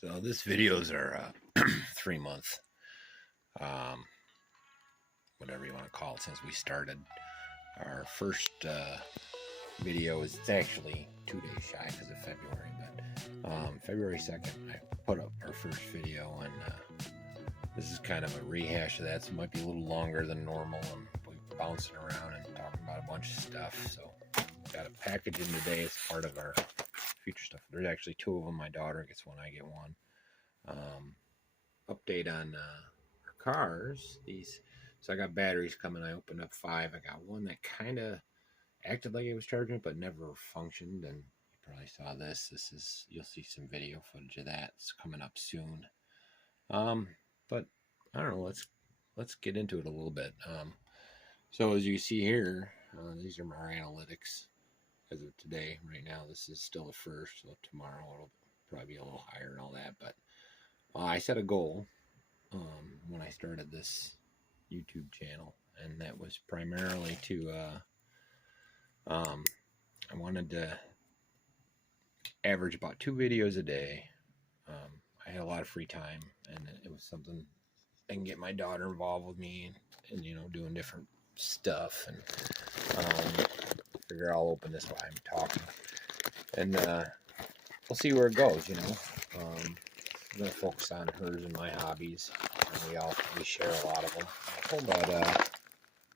So this videos are 3 month, whatever you want to call it, since we started. Our first video is actually 2 days shy because of February, but February 2nd I put up our first video, and this is kind of a rehash of that, so it might be a little longer than normal, and we're bouncing around and talking about a bunch of stuff. So got a package in today as part of our future stuff. There's actually 2 of them. My daughter gets one, I get one. Update on our cars. So I got batteries coming. I opened up 5. I got one that kind of acted like it was charging but never functioned, and you probably saw this. You'll see some video footage of that. It's coming up soon. But I don't know, let's get into it a little bit. So as you see here, these are my analytics as of today. Right now this is still the first, so tomorrow it'll probably be a little higher and all that. But I set a goal when I started this YouTube channel, and that was primarily to I wanted to average about 2 videos a day. I had a lot of free time, and it was something I can get my daughter involved with me, and you know, doing different stuff, and figure I'll open this while I'm talking, and we'll see where it goes. You know, I'm gonna focus on hers and my hobbies, and we share a lot of them. But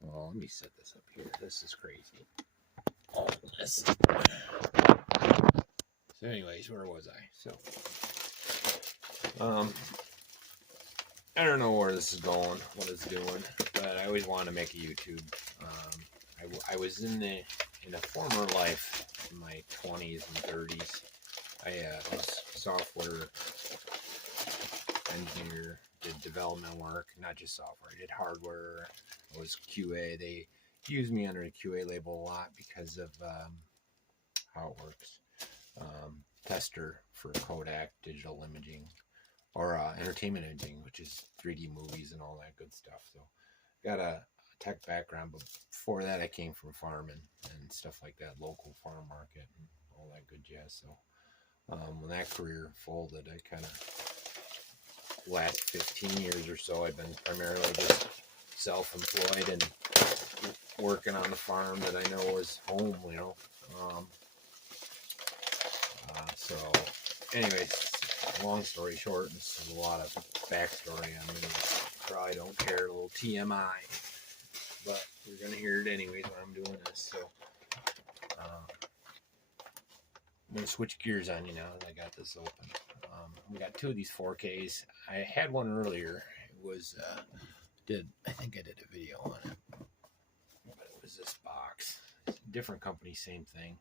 well, let me set this up here. This is crazy. All this. So anyways, where was I? So I don't know where this is going, what it's doing, but I always wanted to make a YouTube. I was in a former life, in my 20s and 30s. I was software engineer, did development work, not just software. I did hardware. I was QA. They used me under the QA label a lot because of how it works. Tester for Kodak digital imaging, or entertainment imaging, which is 3D movies and all that good stuff. So got a tech background, but before that I came from farming and stuff like that, local farm market and all that good jazz. So when that career folded, I kind of, last 15 years or so, I've been primarily just self-employed and working on the farm that I know is home, you know. So anyways, long story short, this is a lot of backstory on me. Probably don't care, a little TMI, but you're gonna hear it anyways when I'm doing this. So I'm gonna switch gears on you now that I got this open. We got 2 of these 4Ks. I had one earlier. It was I think I did a video on it, but it was this box. Different company, same thing.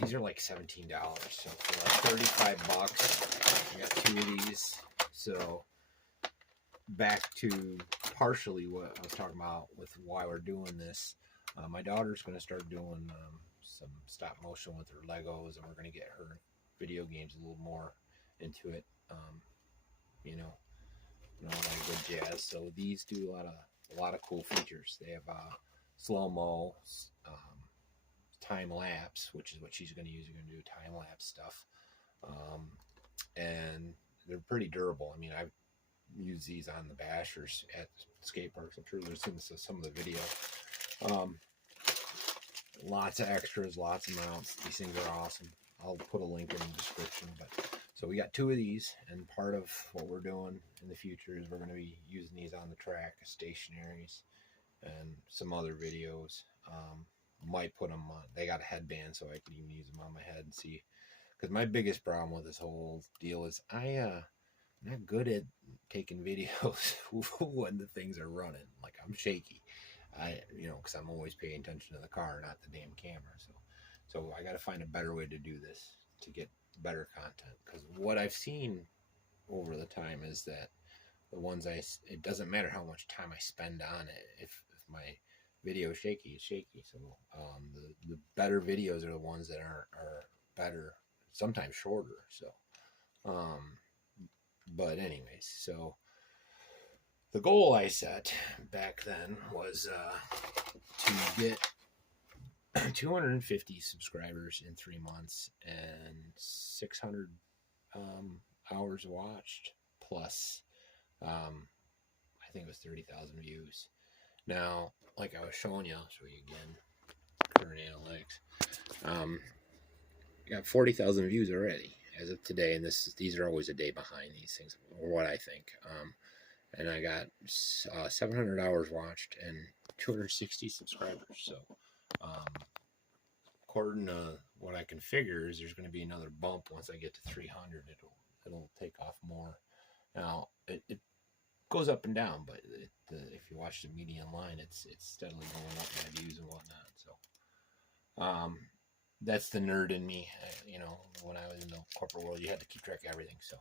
These are like $17, so for like $35, I got 2 of these. So back to partially what I was talking about with why we're doing this. My daughter's going to start doing some stop motion with her Legos, and we're going to get her video games a little more into it. You know, and all that good jazz. So these do a lot of cool features. They have slow-mo, time lapse, which is what she's going to use. You're going to do time lapse stuff, and they're pretty durable. I mean, I've used these on the bashers at skate parks. I'm sure there's some of the video. Lots of extras, lots of mounts. These things are awesome. I'll put a link in the description. But so we got 2 of these, and part of what we're doing in the future is we're going to be using these on the track, stationaries, and some other videos. Might put them on. They got a headband, so I can even use them on my head and see. Because my biggest problem with this whole deal is I'm not good at taking videos when the things are running. Like, I'm shaky. Because I'm always paying attention to the car, not the damn camera. So I got to find a better way to do this to get better content. Because what I've seen over the time is that the ones it doesn't matter how much time I spend on it. If my video is shaky, it's shaky. So the better videos are the ones that are better, sometimes shorter. So but anyways, so the goal I set back then was to get 250 subscribers in 3 months and 600 hours watched plus I think it was 30,000 views. Now, like I was showing you, I'll show you again, current analytics. Got 40,000 views already as of today, and these are always a day behind these things, or what I think. And I got 700 hours watched and 260 subscribers. So, according to what I can figure, is there's going to be another bump once I get to 300. It'll take off more. Now it goes up and down, but if you watch the median line, it's steadily going up in views and whatnot. So, that's the nerd in me. When I was in the corporate world, you had to keep track of everything. So,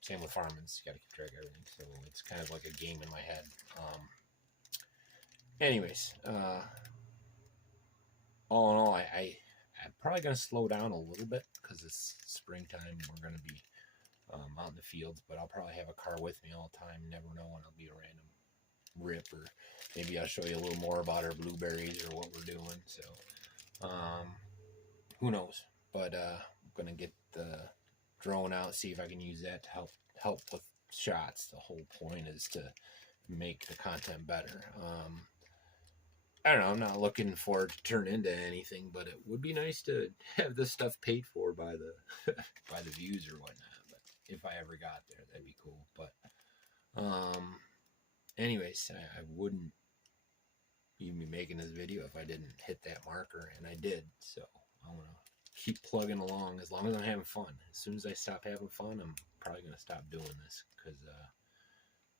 same with farming, you got to keep track of everything. So it's kind of like a game in my head. Anyways, all in all, I'm probably going to slow down a little bit because it's springtime. We're going to be out in the fields, but I'll probably have a car with me all the time. Never know when it'll be a random rip, or maybe I'll show you a little more about our blueberries or what we're doing. So, who knows? But I'm going to get the drone out, see if I can use that to help with shots. The whole point is to make the content better. I don't know, I'm not looking for it to turn into anything, but it would be nice to have this stuff paid for by the by the views or whatnot. But if I ever got there, that'd be cool. But anyways, I wouldn't even be making this video if I didn't hit that marker, and I did. So I'm gonna keep plugging along as long as I'm having fun. As soon as I stop having fun, I'm probably gonna stop doing this, because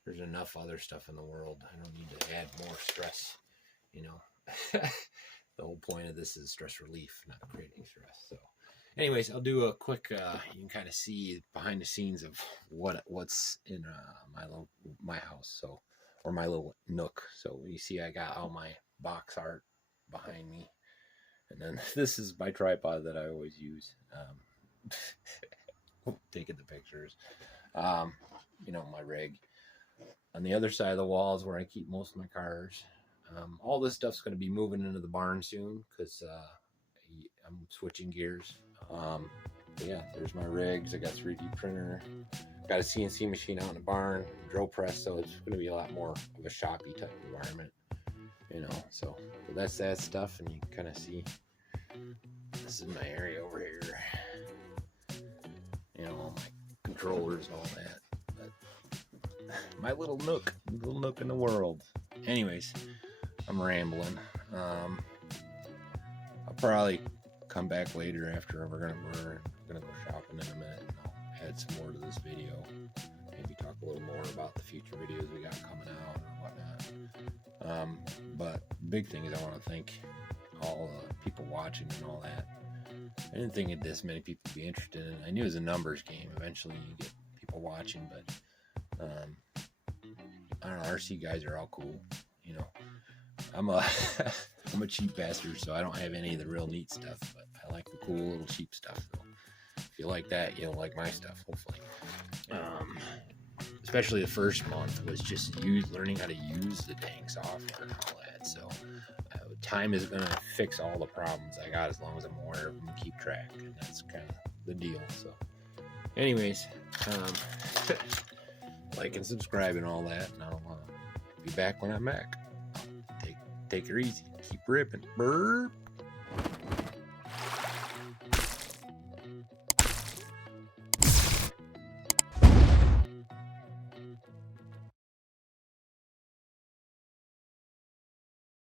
there's enough other stuff in the world. I don't need to add more stress. The whole point of this is stress relief, not creating stress. So anyways, I'll do a quick you can kind of see behind the scenes of what's in my house, so, or my little nook. So you see I got all my box art behind me, and then this is my tripod that I always use, taking the pictures. My rig. On the other side of the wall is where I keep most of my cars. All this stuff's going to be moving into the barn soon, because I'm switching gears. Yeah, there's my rigs. I got 3D printer. Got a CNC machine out in the barn, drill press, so it's going to be a lot more of a shoppy type environment. So that's that stuff, and you kind of see this is my area over here. All my controllers and all that. But my little nook in the world. Anyways, I'm rambling. I'll probably come back later after we're gonna go shopping in a minute, and I'll add some more to this video. Maybe talk a little more about the future videos we got coming out or whatnot. But the big thing is I want to thank all the people watching and all that. I didn't think this many people would be interested in it. I knew it was a numbers game. Eventually you get people watching, but I don't know, RC guys are all cool. I'm a cheap bastard, so I don't have any of the real neat stuff, but I like the cool little cheap stuff. So if you like that, you'll like my stuff, hopefully. Especially the first month was just learning how to use the dang software and all that. So time is going to fix all the problems I got, as long as I'm aware of them and keep track, and that's kind of the deal. So anyways, like and subscribe and all that, and I'll be back when I'm back. Take her easy. Keep ripping. Burp.